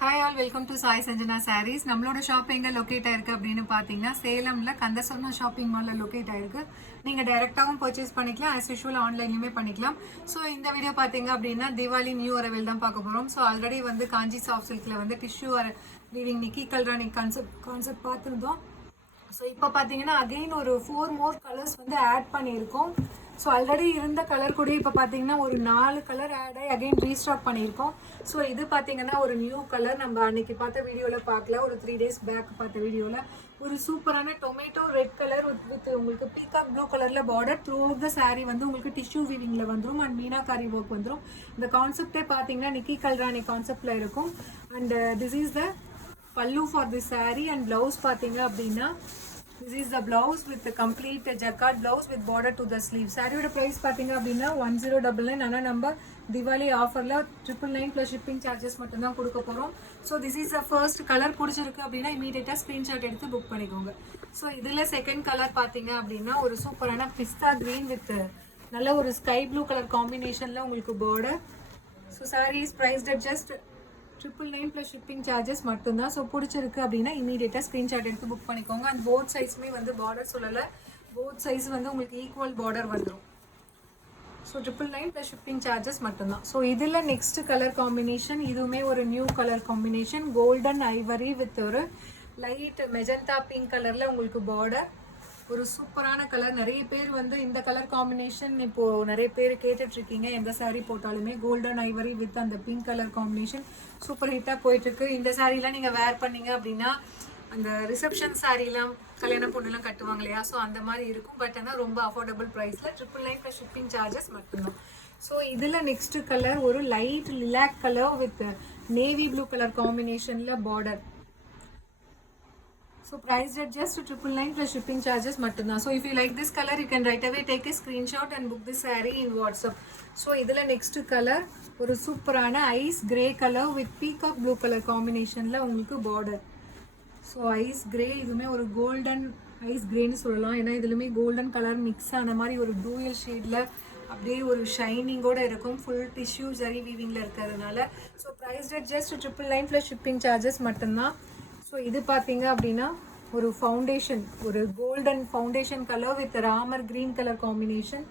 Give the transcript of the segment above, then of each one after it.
Hi all, welcome to Sai Sanjana sarees. நம்மளோட shop எங்கே locate ஆயிருக்கு அப்படின்னு பார்த்தீங்கன்னா சேலமில் கந்தசோனா ஷாப்பிங் மாலில் லொக்கேட் ஆயிருக்கு. நீங்கள் டைரெக்டாகவும் பர்ச்சேஸ் பண்ணிக்கலாம், ஆஸ் யூஷுவல் ஆன்லைன்லையுமே பண்ணிக்கலாம். ஸோ இந்த வீடியோ பார்த்தீங்க அப்படின்னா தீபாவளி நியூ அரைவல் தான் பார்க்க போகிறோம். ஸோ ஆல்ரெடி வந்து காஞ்சி சாஃப்ட் சில்கில் வந்து டிஷ்யூ வீவிங் நிக்கி கல்ரானி கான்செப்ட் பார்த்துருந்தோம். ஸோ இப்போ பார்த்தீங்கன்னா அகெயின் ஒரு 4 மோர் கலர்ஸ் வந்து ஆட் பண்ணியிருக்கோம். ஸோ ஆல்ரெடி இருந்த கலர் கூட இப்போ பார்த்தீங்கன்னா ஒரு 4 கலர் ஆட் ஆகி அகெயின் ரீஸ்டாக் பண்ணியிருக்கோம். ஸோ இது பார்த்தீங்கன்னா ஒரு நியூ கலர். நம்ம அன்னைக்கு பார்த்த வீடியோவில் பார்க்கல, ஒரு 3 days பேக் பார்த்த வீடியோவில் ஒரு சூப்பரான டொமேட்டோ ரெட் கலர் வித் உங்களுக்கு பீகாக் ப்ளூ கலரில் பார்டர் த்ரூ த சாரீ வந்து உங்களுக்கு டிஷ்யூ வீவிங்கில் வந்துடும் அண்ட் மீனாகாரி ஒர்க் வந்துடும். இந்த கான்செப்டே பார்த்தீங்கன்னா நிக்கி கல்ரானி கான்செப்டில் இருக்கும். அண்ட் திஸ் இஸ் த பல்லு for the sari and blouse பார்த்தீங்க அப்படின்னா this is the blouse with the complete jacquard blouse with border to the sleeve. சாரியோட price பார்த்தீங்க அப்படின்னா 1099. ஆனால் நம்ம திவாலி ஆஃபரில் 999 ப்ளஸ் ஷிப்பிங் சார்ஜஸ் மட்டும்தான் கொடுக்க போகிறோம். So this is the first colour. பிடிச்சிருக்கு அப்படின்னா இமீடியட்டாக ஸ்க்ரீன்ஷாட் எடுத்து புக் பண்ணிக்கோங்க. ஸோ இதில் செகண்ட் கலர் பார்த்தீங்க அப்படின்னா ஒரு சூப்பரான பிஸ்தா க்ரீன் வித் நல்ல ஒரு ஸ்கை ப்ளூ கலர் காம்பினேஷனில் உங்களுக்கு border. So sorry is prized at just 999 plus shipping charges மட்டும்தான். ஸோ பிடிச்சிருக்கு அப்படின்னா இமீடியட்டாக ஸ்க்ரீன்ஷாட் எடுத்து புக் பண்ணிக்கோங்க. அண்ட் போத் சைஸுமே வந்து பார்டர் சொல்லலை, போத் சைஸ் வந்து உங்களுக்கு ஈக்குவல் பார்டர் வந்துடும். ஸோ 999 ப்ளஸ் ஷிப்பிங் சார்ஜஸ் மட்டும்தான். ஸோ இதில் நெக்ஸ்ட் கலர் காம்பினேஷன், இதுவுமே ஒரு new colour combination, golden Ivory with ஒரு லைட் மெஜந்தா பிங்க் கலரில் உங்களுக்கு பார்டர். ஒரு சூப்பரான கலர். நிறைய பேர் வந்து இந்த கலர் காம்பினேஷன் இப்போது நிறைய பேர் கேட்டுட்ருக்கீங்க. எந்த சாரீ போட்டாலுமே கோல்டன் ஐவரி வித் அந்த பிங்க் கலர் காம்பினேஷன் சூப்பர் ஹிட்டாக போயிட்டுருக்கு. இந்த சாரீலாம் நீங்கள் வேர் பண்ணீங்க அப்படின்னா அந்த ரிசப்ஷன் சாரீலாம் கல்யாண பொண்ணுலாம் கட்டுவாங்க இல்லையா, ஸோ அந்த மாதிரி இருக்கும். பட் ஆனால் ரொம்ப அஃபோர்டபுள் ப்ரைஸில் 999 ப்ளஸ் ஷிப்பிங் சார்ஜஸ் மட்டும்தான். ஸோ இதில் நெக்ஸ்ட்டு கலர் ஒரு light lilac colour with navy blue colour காம்பினேஷனில் border. So priced at just 999 plus shipping charges மட்டும்தான். So if you like this color, you can right away take a screenshot and book this saree in WhatsApp. So இதில் next color ஒரு சூப்பரான ice grey colour with peacock blue colour காம்பினேஷனில் உங்களுக்கு border. So ice grey, இதுவுமே ஒரு golden ice கிரேன்னு சொல்லலாம். ஏன்னா இதுலையுமே கோல்டன் கலர் மிக்ஸ் ஆன மாதிரி ஒரு டூயல் ஷேடில் அப்படியே ஒரு ஷைனிங்கோடு இருக்கும். ஃபுல் டிஷ்யூ ஜரி வீவிங்கில் இருக்கிறதுனால. So priced at just 999 plus shipping charges மட்டும்தான். ஸோ இது பார்த்தீங்க அப்படின்னா ஒரு ஃபவுண்டேஷன், ஒரு golden foundation colour with Ramar green colour combination.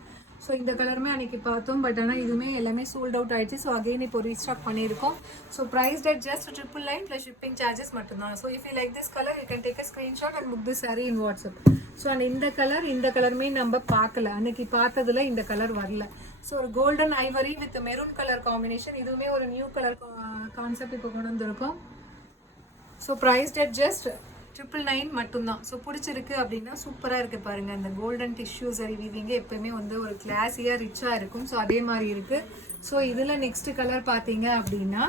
So இந்த கலருமே அன்றைக்கி பார்த்தோம், பட் ஆனால் இதுவுமே எல்லாமே சோல்ட் அவுட் ஆகிடுச்சு. ஸோ அகெயின் இப்போ ரீஸ்டாக் பண்ணியிருக்கோம். So priced at just 999 plus shipping charges மட்டும்தான். So if you like this colour, you can take a screenshot and book this saree in WhatsApp. So and இந்த கலருமே நம்ம பார்க்கல, அன்றைக்கி பார்த்ததில் இந்த கலர் வரல. ஸோ ஒரு golden Ivory with maroon colour combination, இதுவுமே ஒரு நியூ கலர் கான்செப்ட் இப்போ கொண்டு வந்திருக்கோம். ஸோ ப்ரைஸ்ட் அட் ஜஸ்ட் 999 மட்டும்தான். ஸோ பிடிச்சிருக்கு அப்படின்னா சூப்பராக இருக்குது பாருங்கள். அந்த கோல்டன் டிஷ்யூ சரி வீவிங்க எப்போயுமே வந்து ஒரு கிளாஸியாக ரிச்சாக இருக்கும். ஸோ அதே மாதிரி இருக்குது. ஸோ இதில் நெக்ஸ்ட் கலர் பார்த்தீங்க அப்படின்னா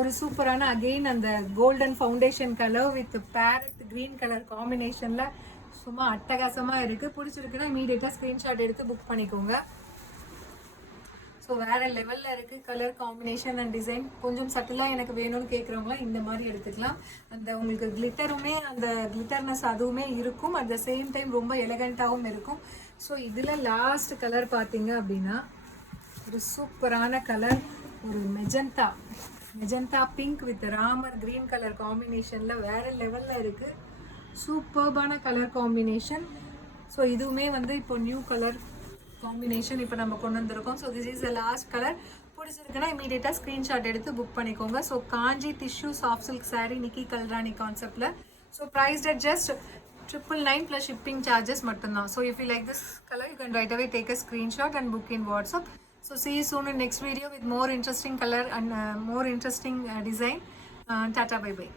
ஒரு சூப்பரான அகெயின் அந்த golden foundation colour with farad green colour காம்பினேஷனில் சும்மா அட்டகாசமாக இருக்குது. பிடிச்சிருக்குன்னா இமீடியட்டாக ஸ்க்ரீன்ஷாட் எடுத்து புக் பண்ணிக்கோங்க. ஸோ வேறு லெவலில் இருக்குது கலர் காம்பினேஷன் அண்ட் டிசைன். கொஞ்சம் சட்டிலாக எனக்கு வேணும்னு கேட்குறவங்களாம் இந்த மாதிரி எடுத்துக்கலாம். அந்த உங்களுக்கு கிளிட்டருமே அந்த கிளிட்டர்னஸ் அதுவுமே இருக்கும். அட் த சேம் டைம் ரொம்ப எலகண்ட்டாகவும் இருக்கும். ஸோ இதில் லாஸ்ட் கலர் பார்த்தீங்க அப்படின்னா ஒரு சூப்பரான கலர், ஒரு magenta pink with Ramar green colour காம்பினேஷனில் வேறு லெவலில் இருக்குது. சூப்பர்பான கலர் காம்பினேஷன். ஸோ இதுவுமே வந்து இப்போ நியூ கலர் காம்பினேஷன் இப்போ நம்ம கொண்டு வந்திருக்கோம். So this is the last colour. பிடிச்சிருக்குன்னா இமீடியட்டாக ஸ்க்ரீன்ஷாட் எடுத்து புக் பண்ணிக்கோங்க. So Kanchi tissue soft silk saree Nikki Galrani கான்செப்டில். So priced at just 999 plus shipping charges மட்டும்தான். So if you like this colour, you can right away take a screenshot and book in WhatsApp. So see you soon in next video with more interesting color and more interesting design. Tata, bye bye.